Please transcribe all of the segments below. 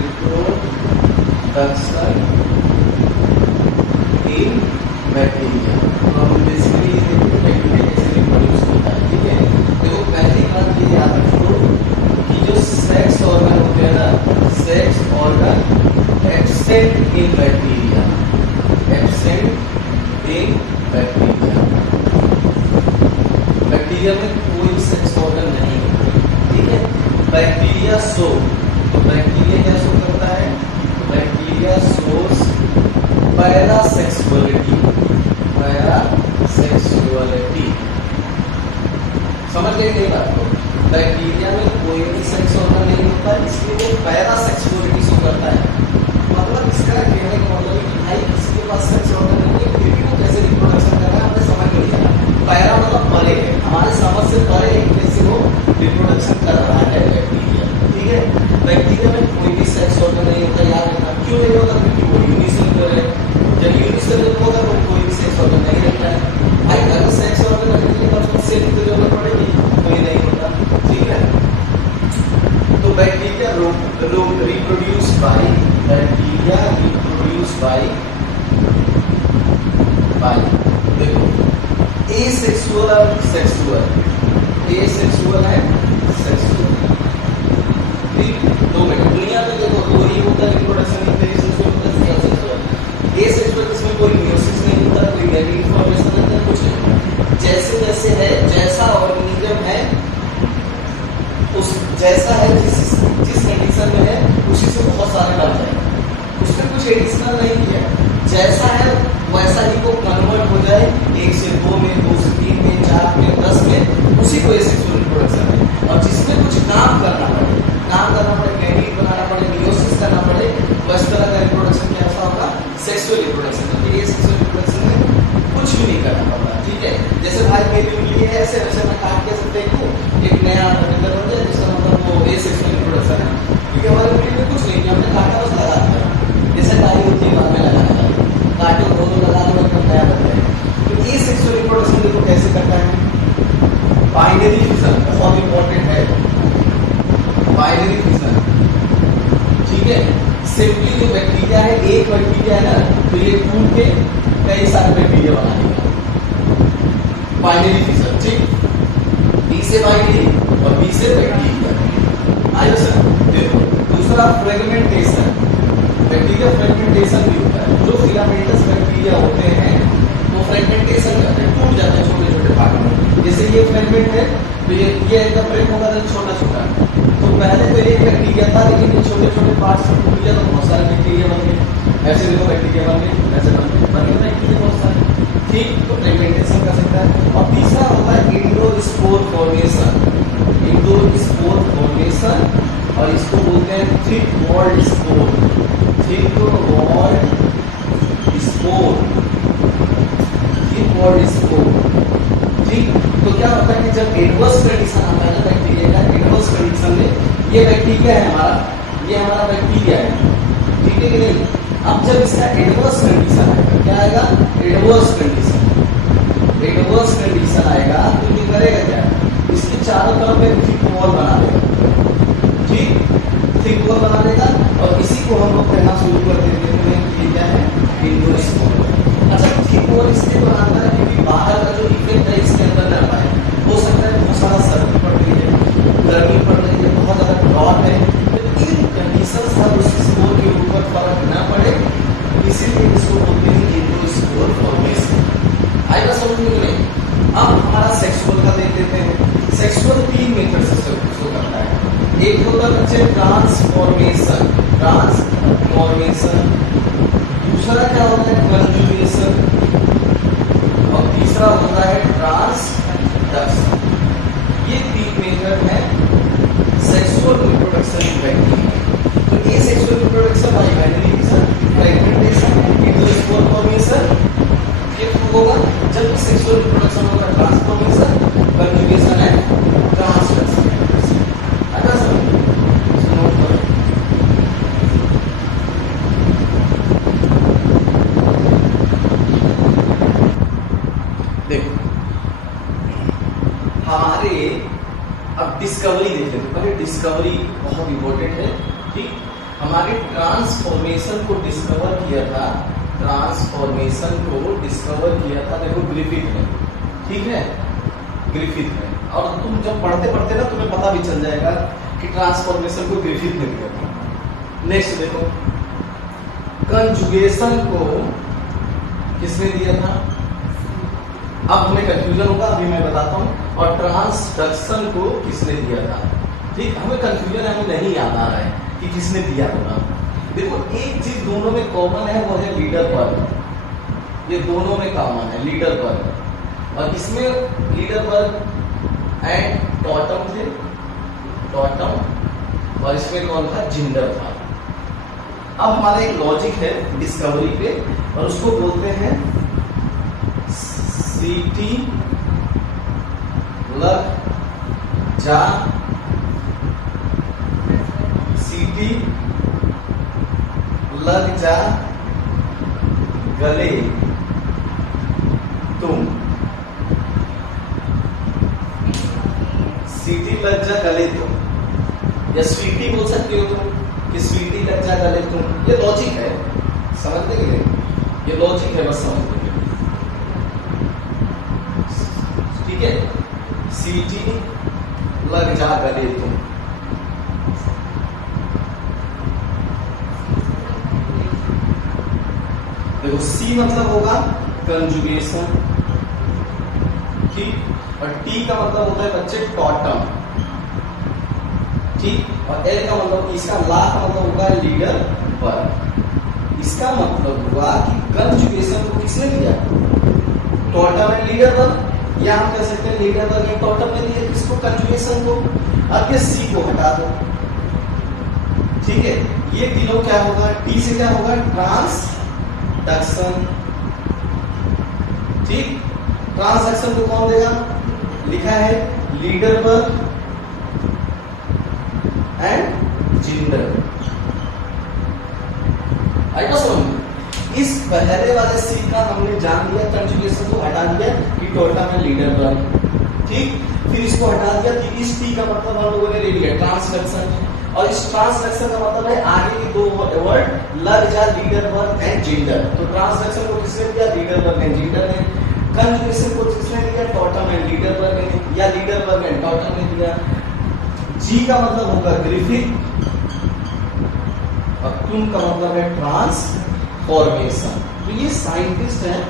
Reproduction in bacteria. तो हम basically bacteria कैसे रिप्रोड्यूस होता है, ठीक है। देखो पहली बात ये याद रखो कि जो सेक्स ऑर्गन होते हैं ना, sex organ absent in bacteria, absent in bacteria. Bacteria में कोई सेक्स ऑर्गन नहीं होते, ठीक है। बैक्टीरिया शो, तो बैक्टीरिया क्या शो करता है, बैक्टीरिया शोज पैरासेक्सुअलिटी, पैरासेक्सुअलिटी। समझ गए नहीं बात को। बैक्टीरिया में कोई भी सेक्स ऑर्गन नहीं होता, इसलिए वो पैरासेक्सुअलिटी शो करता है। मतलब इसका कहने का मतलब है कि भाई किसी के पास सेक्स ऑर्गन नहीं है, फिर भी वो कैसे रिप्रोडक्शन कर रहा है हमें समझ नहीं आया। पैरा मतलब परे है, हमारे समझ से परे है कैसे वो रिप्रोडक्शन कर रहा है बैक्टीरिया, ठीक है। बैक्टीरिया में कोई भी सेक्स ऑर्गन नहीं होता, याद रखना। क्यों नहीं होता, क्योंकि वो यूनिसेलुलर है। जब यूनिसेलुलर होगा तो कोई भी सेक्स ऑर्गन नहीं रहता है। भाई अगर सेक्स ऑर्गन रखने के बाद उसको सेल की जरूरत पड़ेगी, कोई नहीं होता, ठीक है। तो bacteria reproduce by, bacteria reproduce by देखो एसेक्सुअल और सेक्सुअल, एसेक्सुअल है सेक्सुअल, ठीक। 2 मिनट दुनिया में देखो दो ही होता है reproduction, asexual plus asexual. Asexual जिसमें कोई मियोसिस नहीं होता, कोई नेगेटिव फॉर्मेशन नहीं होता, कुछ नहीं। जैसे जैसे है, जैसा ऑर्गेनिज्म है उस जैसा है, जिस कंडीशन में है उसी से बहुत सारे बढ़ जाएंगे, उसमें कुछ एडिशनल नहीं किया। जैसा है वैसा ही को कन्वर्ट हो जाए, 1 से 2 में, 2 से 3 में, 4 में, 10 में, उसी को एसेक्सुअल रिप्रोडक्शन है। और जिसमें कुछ काम करना पड़े, कैंडिड बनाना पड़े, मियोसिस करना पड़े, उस तरह का रिप्रोडक्शन कैसा होगा, सेक्सुअल रिप्रोडक्शन। ये सेक्सुअल रिप्रोडक्शन में कुछ भी नहीं करना पड़ता, ठीक है। जैसे भाई मेरी उंगली है ऐसे, वैसे मैं काट के सकते हैं एक नया बन जाए, जिसका मतलब वो एसेक्सुअल रिप्रोडक्शन है, क्योंकि हमारे उंगली में कुछ नहीं किया, हमने काटा बस लगा दिया। जैसे डाई होती है बाद में लगाना चाहिए, काटे दो लगा दो एकदम नया बन जाए। तो ये सेक्सुअल रिप्रोडक्शन देखो कैसे करता है, बाइनरी फिशन बहुत इंपॉर्टेंट है, बाइनरी फिशन, ठीक है। सिंपली जो बैक्टीरिया है, एक बैक्टीरिया है ना, तो ये टूट के कई सारे बैक्टीरिया बना देगा, बाइनरी फिशन, ठीक। बी से बाइनरी और बी से बैक्टीरिया। आइए सर देखो दूसरा फ्रेगमेंटेशन, बैक्टीरिया फ्रेगमेंटेशन भी होता है। जो फिलामेंटस बैक्टीरिया होते हैं वो फ्रेगमेंटेशन करते हैं, टूट जाते हैं छोटे छोटे भाग में। जैसे ये फ्रेगमेंट है तो ये एकदम ब्रेक होगा तो छोटा छोटा, तो पहले तो एक बैक्टीरिया था, लेकिन ये छोटे छोटे पार्ट से टूट गया तो बहुत सारे बैक्टीरिया बन गए। ऐसे देखो बैक्टीरिया बन गए, ऐसे बन गए बैक्टीरिया बहुत सारे, ठीक। तो फ्रेगमेंटेशन कर सकता है। और तीसरा होता है इंडोस्पोर फॉर्मेशन, इंडोस्पोर फॉर्मेशन, और इसको बोलते हैं thick walled spore, thick walled spore, thick walled spore, ठीक। तो क्या होता है कि जब एडवर्स कंडीशन आता है ना बैक्टीरिया का, एडवर्स कंडीशन में ये बैक्टीरिया है हमारा, ये हमारा बैक्टीरिया है, ठीक है कि नहीं। अब जब इसका एडवर्स कंडीशन आएगा, क्या आएगा, एडवर्स कंडीशन, एडवर्स कंडीशन आएगा तो ये करेगा क्या, इसके चारों तरफ एक थिक वॉल बना देगा, ठीक, थिक वॉल बना देगा। और इसी को हम लोग कहना शुरू कर देंगे तो ये क्या है, इंडोस्पोर। अच्छा थिक वॉल इसलिए बनाता है क्योंकि बाहर का जो इफेक्ट है इसके अंदर ना पाए, हो सकता है बहुत सारा सर्दी पड़ रही है, गर्मी पड़ रही है, बहुत ज्यादा ड्रॉट है, तो इन कंडीशन से उस स्पोर के ऊपर फर्क न पड़े, इसीलिए इसको बोलते हैं इंडोस्पोर फॉर्मेशन। आएगा समझ में नहीं। अब हमारा सेक्सुअल का देख लेते हैं। सेक्सुअल 3 मेथड से शो करता है। एक होता है बच्चे ट्रांसफॉर्मेशन, ट्रांसफॉर्मेशन, दूसरा क्या होता है कन्जुगेशन, और तीसरा होता है ट्रांसडक्शन। ये 3 मेथड है सेक्सुअल रिप्रोडक्शन इन बैक्टीरिया। तो ये sexual reproduction by binary fission, fragmentation, endospore formation, ये होगा। जब सेक्सुअल रिप्रोडक्शन होगा ट्रांसफॉर्मेशन, कन्जुगेशन है ट्रांसडक्शन। अगर देखो हमारे अब डिस्कवरी देख लेते हैं। डिस्कवरी बहुत इंपॉर्टेंट है, ठीक। हमारे ट्रांसफॉर्मेशन को डिस्कवर किया था, ट्रांसफॉर्मेशन को डिस्कवर किया था देखो ग्रिफिथ ने, ठीक है, ग्रिफिथ ने। और तुम जब पढ़ते पढ़ते ना तुम्हें पता भी चल जाएगा कि ट्रांसफॉर्मेशन को ग्रिफिथ ने किया था। नेक्स्ट देखो, कंजुगेशन को किसने दिया था? अब हमें कंफ्यूजन होगा, अभी मैं बताता हूं। और ट्रांसडक्शन को किसने दिया था? ठीक, हमें कंफ्यूजन हमें नहीं याद आ रहा है कि किसने दिया होगा। देखो एक चीज दोनों में कॉमन है, वो है लीडर पर। ये दोनों में कॉमन है, लीडर पर। और इसमें लीडर पर एंड टॉटम थे, टॉटम, और इसमें कौन था? जिंडर था। अब हमारा एक लॉजिक है डिस्कवरी पे, और उसको बोलते हैं सीटी लग जा, सीटी लग जा गले तुम, सीटी लग जा गले तुम, या स्वीटी बोल सकते हो तुम कि स्वीटी लग जा गले तुम। ये लॉजिक है, समझते कि नहीं? ये लॉजिक है, बस समझते कि ठीक है। सीटी लग जा गले तुम, देखो सी मतलब होगा कंजुगेशन, ठीक, और टी का मतलब होता है बच्चे टॉटम, ठीक, और एल का मतलब, इसका ला का मतलब होगा लीडर पर। इसका मतलब हुआ कि कंजुगेशन को किसने दिया? टॉटम एंड लीडर पर, या हम कह सकते हैं लीडर पर एंड टॉटम ने दिया किसको? कंजुगेशन को। अब ये सी को हटा दो, ठीक है। ये तीनों क्या होगा? टी से क्या होगा? ट्रांसडक्शन, ठीक। ट्रांसडक्शन को कौन देगा? लिखा है लीडर पर एंड जिंडर। आई समझ? इस पहले वाले सी का हमने जान लिया, कंजुगेशन को हटा दिया कि टॉटम एंड लीडर पर, ठीक। फिर इसको हटा दिया कि इस टी का मतलब हम लोगों ने ले लिया ट्रांसडक्शन, और इस ट्रांसडक्शन का मतलब है आगे के दो वर्ड लग जा लीडर पर एंड जिंडर। तो ट्रांसडक्शन को किसने दिया? लीडर पर एंड जिंडर ने। कंजुगेशन को किसने दिया? टॉटम एंड लीडर पर ने, या लीडर पर एंड टॉटम ने दिया। जी का मतलब होगा ग्रिफिथ, और तुम का मतलब है ट्रांसफॉर्मेशन। तो ये साइंटिस्ट हैं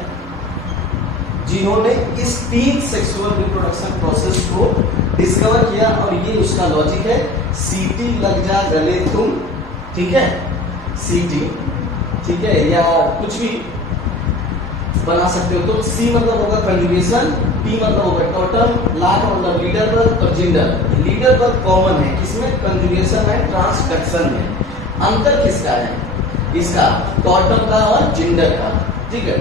जिन्होंने इस तीन सेक्सुअल रिप्रोडक्शन प्रोसेस को डिस्कवर किया, और ये उसका लॉजिक है सीटी लग जा गले तुम, ठीक है, सीटी, ठीक है, या कुछ भी बना सकते हो। तो सी मतलब होगा कंजुगेशन, टी मतलब होगा टॉटम, ला का मतलब लीडर पर, और जिंडर। लीडर पर कॉमन है किसमें? कंजुगेशन है, ट्रांसडक्शन है। अंतर किसका है? इसका टॉटम का और जिंडर का, ठीक है।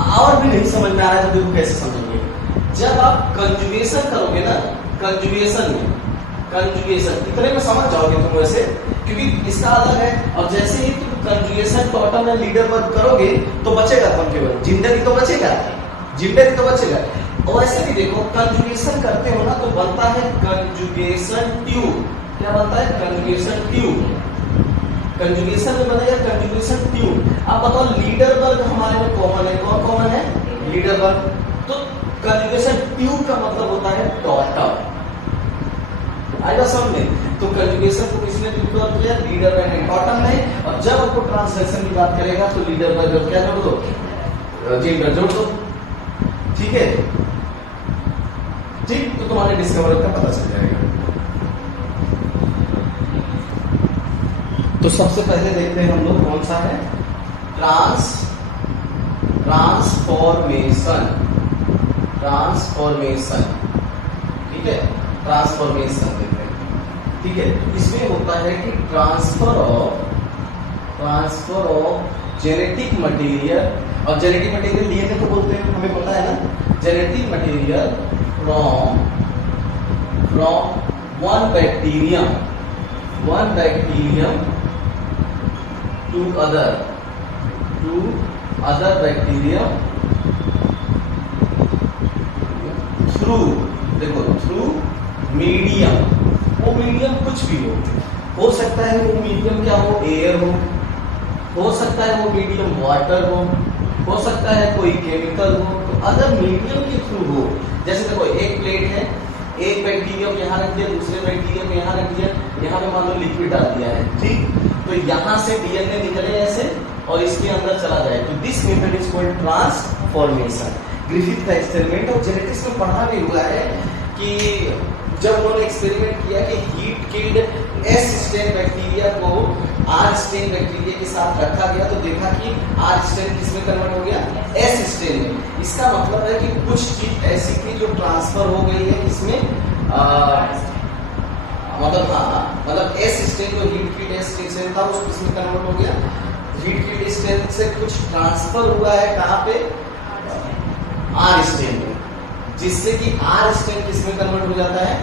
और भी नहीं समझ में आ रहा है तो देखो कैसे समझेंगे। जब आप कंजुगेशन करोगे ना, कंजुगेशन में, कंजुगेशन इतने में समझ जाओगे तुम वैसे, क्योंकि इसका अलग है। और जैसे ही तुम कंजुगेशन टॉटम एंड लीडर पर करोगे तो बचेगा कौन? केवल जिंडर ही तो बचेगा, जिंडर ही तो बचेगा। और ऐसे भी देखो कंजुगेशन करते हो ना तो बनता है कंजुगेशन ट्यूब। क्या बनता है? Conjugation tube. कंजुगेशन में बनेगा कंजुगेशन ट्यूब। अब बताओ लीडर वर्ग हमारे में कॉमन है, कौन कॉमन है? लीडर वर्ग। तो कंजुगेशन ट्यूब का मतलब होता है टॉटम। आएगा समझ में? तो कंजुगेशन को किसने प्रिपेयर किया? लीडर एंड टॉटम ने। और जब आपको ट्रांसलेशन की बात करेगा तो लीडर वर्ग क्या जोड़ दो? जिंडर जोड़ दो, ठीक है, ठीक। तो तुम्हारे डिस्कवर का पता चल जाएगा। तो सबसे पहले देखते हैं हम लोग कौन सा है? ट्रांसफॉर्मेशन, ट्रांसफॉर्मेशन, ठीक है, ट्रांसफॉर्मेशन देखते हैं, ठीक है। इसमें होता है कि ट्रांसफर ऑफ जेनेटिक मटेरियल, और जेनेटिक मटेरियल डीएनए तो बोलते हैं, हमें पता है ना। Genetic material from one bacterium to other bacterium through, देखो through medium, वो मीडियम कुछ भी हो, हो सकता है वो मीडियम क्या हो, एयर हो सकता है वो मीडियम वाटर हो सकता है कोई केमिकल हो। तो अगर मीडियम के थ्रू हो, जैसे देखो एक प्लेट है, एक बैक्टीरियम यहाँ रख दिया, दूसरे बैक्टीरियम यहाँ रख दिया, यहाँ पे मान लो लिक्विड डाल दिया है, ठीक, तो यहाँ से डीएनए निकले ऐसे और इसके अंदर चला जाए, तो this method is called transformation. Griffith का एक्सपेरिमेंट और जेनेटिक्स में पढ़ा भी हुआ है कि जब उन्होंने एक्सपेरिमेंट किया कि heat killed S strain bacteria को आर स्टेन बैक्टीरिया के साथ रखा गया, तो देखा कि आर स्टेन किसमें कन्वर्ट हो गया, एस स्टेन में। इसका मतलब है कि कुछ चीज ऐसी थी जो ट्रांसफर हो गई है इसमें, मतलब एस स्टेन जो हीट किल्ड एस स्टेन था उसको किसमें कन्वर्ट हो गया, हीट किल्ड स्टेन से कुछ ट्रांसफर हुआ है कहाँ पे, आर स्टेन में, जिससे कि आर स्टेन किसमें कन्वर्ट हो जाता है,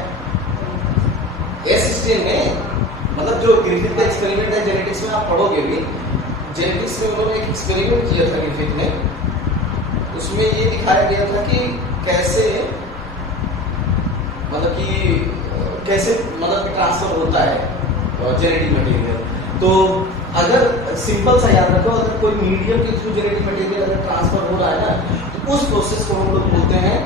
एस स्टेन में। मतलब जो ग्रिफिथ का एक्सपेरिमेंट है जेनेटिक्स में आप पढ़ोगे भी, जेनेटिक्स में उन्होंने एक एक्सपेरिमेंट किया था ग्रिफिथ ने, उसमें ये दिखाया गया था कि कैसे मतलब ट्रांसफर होता है जेनेटिक मटेरियल। तो अगर सिंपल सा याद रखो, अगर कोई मीडियम के थ्रू जेनेटिक मटेरियल अगर ट्रांसफर हो रहा है ना, तो उस प्रोसेस को हम लोग बोलते हैं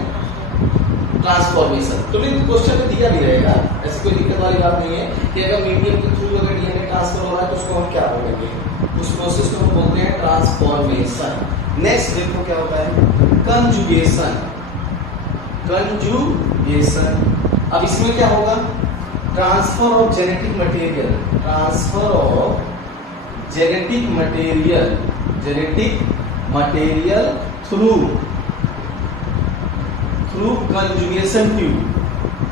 ट्रांसफॉर्मेशन। तो क्वेश्चन में दिया भी रहेगा, ऐसी कोई दिक्कत वाली बात नहीं है कि अगर मीडियम के थ्रू अगर डीएनए ट्रांसफर हो रहा है तो उसको हम क्या बोलेंगे, उस प्रोसेस को हम बोलते हैं ट्रांसफॉर्मेशन। नेक्स्ट देखो क्या होता है, कंजुगेशन। कंजुगेशन, अब इसमें क्या होगा, transfer of genetic material, transfer of genetic material, genetic material through conjugation tube,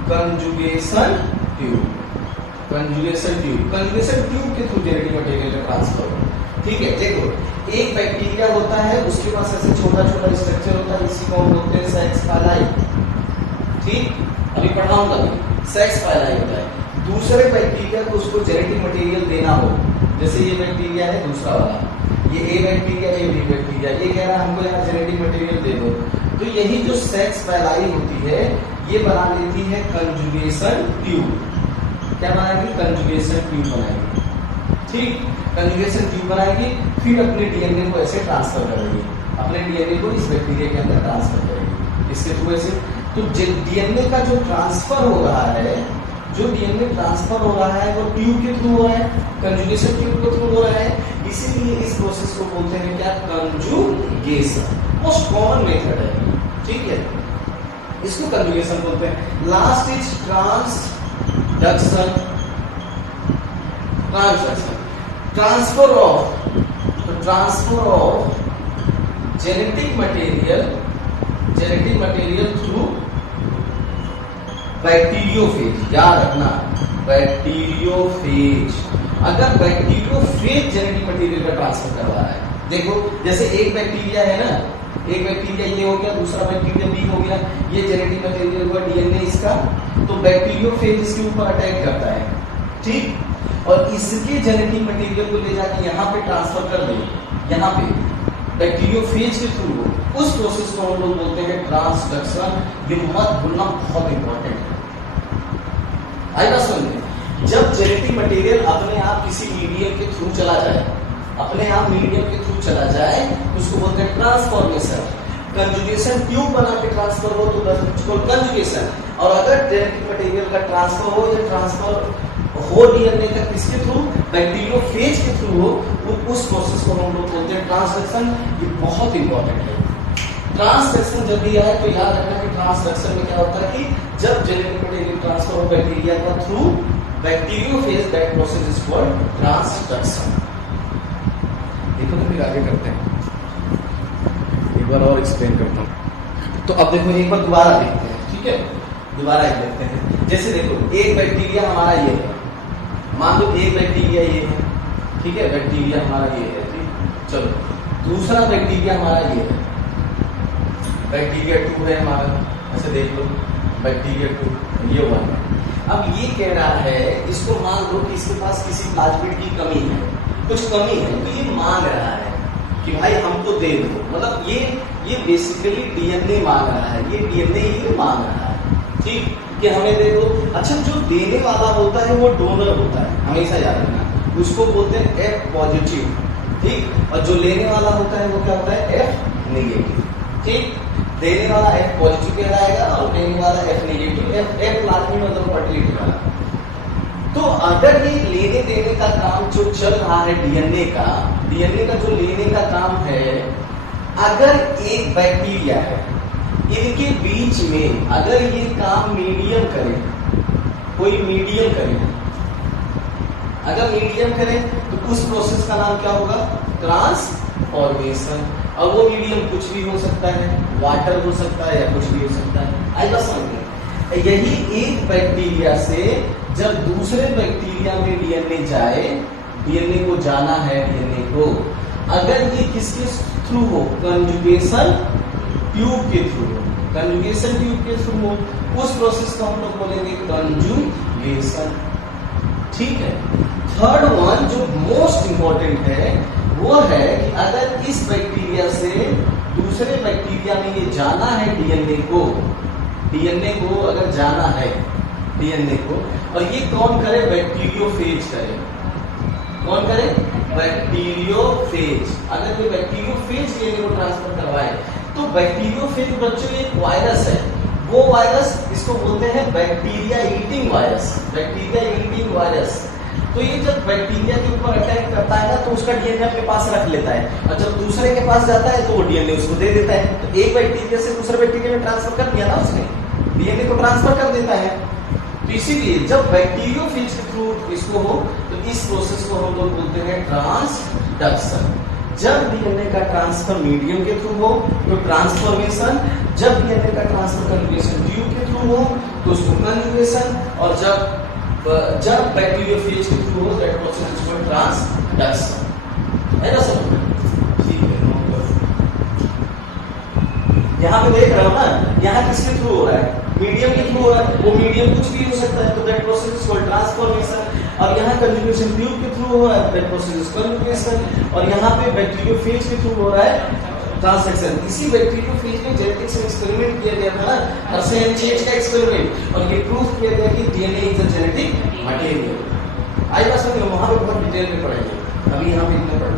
conjugation tube, conjugation tube, conjugation tube के थ्रू जेनेटिक मटेरियल का ट्रांसफर। ठीक है, देखो एक बैक्टीरिया होता है, उसके पास ऐसे छोटा छोटा स्ट्रक्चर होता है, इसी को हम बोलते हैं सेक्स फाइलाई। ठीक, अभी पढ़ाऊंगा मैं, सेक्स फाइलाई होता है। दूसरे बैक्टीरिया को उसको जेनेटिक मटेरियल देना हो, जैसे ये बैक्टीरिया है दूसरा वाला, ये ए बैक्टीरिया, ये बी बैक्टीरिया, ये कह रहा है हमको यहाँ जेनेटिक मटेरियल दे दो, तो यही जो सेक्स फैलाई होती है ये बना लेती है कंजुगेशन ट्यूब। क्या बनाएगी, कंजुगेशन ट्यूब बनाएगी। ठीक, कंजुगेशन ट्यूब बनाएगी, फिर अपने डीएनए को ऐसे ट्रांसफर करेगी, अपने डीएनए को इस बैक्टीरिया के अंदर ट्रांसफर करेगी, इसके थ्रू ऐसे। तो डीएनए का जो ट्रांसफर हो रहा है, जो डीएनए ट्रांसफर हो रहा है वो ट्यूब के थ्रू हो रहा है, कंजुगेशन ट्यूब के थ्रू हो रहा है, इसीलिए इस प्रोसेस को बोलते हैं क्या, कंजुगेशन। मोस्ट कॉमन मेथड है, ठीक है, इसको कंजुगेशन बोलते हैं। Last is transduction, transduction, transfer of genetic material through bacteriophage. याद रखना, बैक्टीरियोफेज, अगर बैक्टीरियोफेज जेनेटिक मटेरियल का ट्रांसफर कर रहा है, देखो जैसे एक बैक्टीरिया है ना, एक बैक्टीरिया ये हो गया, दूसरा बैक्टीरिया बी हो गया, ये जेनेटिक मटेरियल हुआ डीएनए इसका, तो बैक्टीरियोफेज इसके ऊपर अटैक करता है, ठीक, और इसके जेनेटिक मटेरियल को ले जाके यहाँ पे ट्रांसफर कर दे, यहाँ पे बैक्टीरियोफेज के थ्रू, उस प्रोसेस को हम लोग बोलते हैं ट्रांसडक्शन। ये मत भूलना, बहुत इंपॉर्टेंट है। आई बात समझ में, जब जेनेटिक मटेरियल अपने आप किसी मीडियम के थ्रू चला जाए, अपने आप मीडियम के थ्रू चला जाए, उसको बोलते हैं ट्रांसफॉर्मेशन। कंजुगेशन ट्यूब बना के ट्रांसफर हो तो उसको कंजुगेशन। और अगर जेनेटिक मटेरियल का ट्रांसफर हो, या ट्रांसफर हो डीएनए का किसके थ्रू, बैक्टीरियोफेज के थ्रू हो, उस प्रोसेस को हम लोग बोलते हैं ट्रांसडक्शन। ये बहुत इंपॉर्टेंट है। ट्रांसडक्शन जब भी आए तो याद रखना कि ट्रांसडक्शन में क्या होता है कि जब जेनेटिक मटेरियल ट्रांसफर हो बैक्टीरिया का through bacteriophage, that process is called transduction. देखो तो फिर आगे करते हैं, एक बार और एक्सप्लेन करता हूँ। तो अब देखो एक बार दोबारा देखते हैं, ठीक है, दोबारा एक देखते हैं। जैसे देखो एक बैक्टीरिया हमारा ये है, मान लो एक बैक्टीरिया ये है, ठीक है, बैक्टीरिया हमारा ये है, ठीक, चलो दूसरा बैक्टीरिया हमारा ये है, बैक्टीरिया 2 है हमारा, ऐसे देख लो बैक्टीरिया 2 ये 1 है। अब ये कह रहा है, इसको मान लो कि इसके पास किसी प्लाज्मिड की कमी है, कुछ कमी है, तो ये मांग रहा है कि भाई हमको दे दो, मतलब ये बेसिकली डीएनए मांग रहा है, ये डीएनए ही मांग रहा है, ठीक। कि हमें दे दो। अच्छा, जो देने वाला होता है वो डोनर होता है, हमेशा याद रखना, उसको बोलते हैं F पॉजिटिव, ठीक। और जो लेने वाला होता है वो क्या होता है, F नेगेटिव, ठीक। देने वाला F पॉजिटिव कहलाएगा और लेने वाला F नेगेटिव। F लाजमी मतलब फर्टिलिटी वाला। तो अगर ये लेने देने का काम जो चल रहा है डीएनए का जो लेने का काम है, अगर एक बैक्टीरिया है, इनके बीच में अगर ये काम मीडियम करे, कोई मीडियम करे, अगर मीडियम करे तो उस प्रोसेस का नाम क्या होगा, ट्रांसफॉर्मेशन। और वो मीडियम कुछ भी हो सकता है, वाटर हो सकता है या कुछ भी हो सकता है। आई बात समझ में? यही एक बैक्टीरिया से जब दूसरे बैक्टीरिया में डीएनए जाए, डीएनए को जाना है, डीएनए को अगर ये किसके थ्रू हो, कंजुगेशन ट्यूब के थ्रू हो, कंजुगेशन ट्यूब के थ्रू हो, उस प्रोसेस को हम लोग बोलेंगे कंजुगेशन, ठीक है। थर्ड वन जो मोस्ट इंपॉर्टेंट है वो है कि अगर इस बैक्टीरिया से दूसरे बैक्टीरिया में ये जाना है डीएनए को अगर जाना है डीएनए को, और ये कौन करे, बैक्टीरियोफेज करे। कौन करे, बैक्टीरियोफेज। अगर ये बैक्टीरियोफेज डीएनए को ट्रांसफर करवाए तो बैक्टीरियोफेज बच्चों एक वायरस है, वो वायरस इसको बोलते हैं bacteria eating virus, bacteria eating virus. तो ये जब बैक्टीरिया के ऊपर अटैक करता है ना तो उसका डीएनए अपने पास रख लेता है, और जब दूसरे के पास जाता है तो वो डीएनए उसको दे देता है। तो एक बैक्टीरिया से दूसरे बैक्टीरिया में ट्रांसफर कर दिया ना उसने, डीएनए को ट्रांसफर कर देता है। तो इसीलिए जब बैक्टीरियोफेज के थ्रू इसको हो तो इस प्रोसेस को हम लोग बोलते हैं ट्रांसडक्शन। जब डीएनए का ट्रांसफर मीडियम के थ्रू हो तो ट्रांसफॉर्मेशन, जब डीएनए का ट्रांसफर कंजुगेशन ट्यूब के थ्रू हो तो उसको कंजुगेशन, और जब बैक्टीरियोफेज के थ्रू हो that process is called transduction. है ना समझ में? ठीक है। यहाँ पे देख रहे हो ना, यहाँ किसके थ्रू हो रहा है, मीडियम के थ्रू हो रहा है। वो मीडियम कुछ भी हो सकता है तो that process is called transformation. और यहाँ कंजुगेशन ट्यूब के थ्रू हो रहा है, दैट प्रोसेस इज कंजुगेशन। और यहाँ पे बैक्टीरियोफेज के थ्रू हो रहा है ट्रांसडक्शन। इसी बैक्टीरियोफेज में जेनेटिक्स में एक्सपेरिमेंट किया गया था ना, हर्शे चेंज का एक्सपेरिमेंट, और ये प्रूफ किया गया कि DNA is a genetic material. आई बात समझ, वहां पे बहुत डिटेल में पढ़ेंगे, अभी यहाँ पे इतना पढ़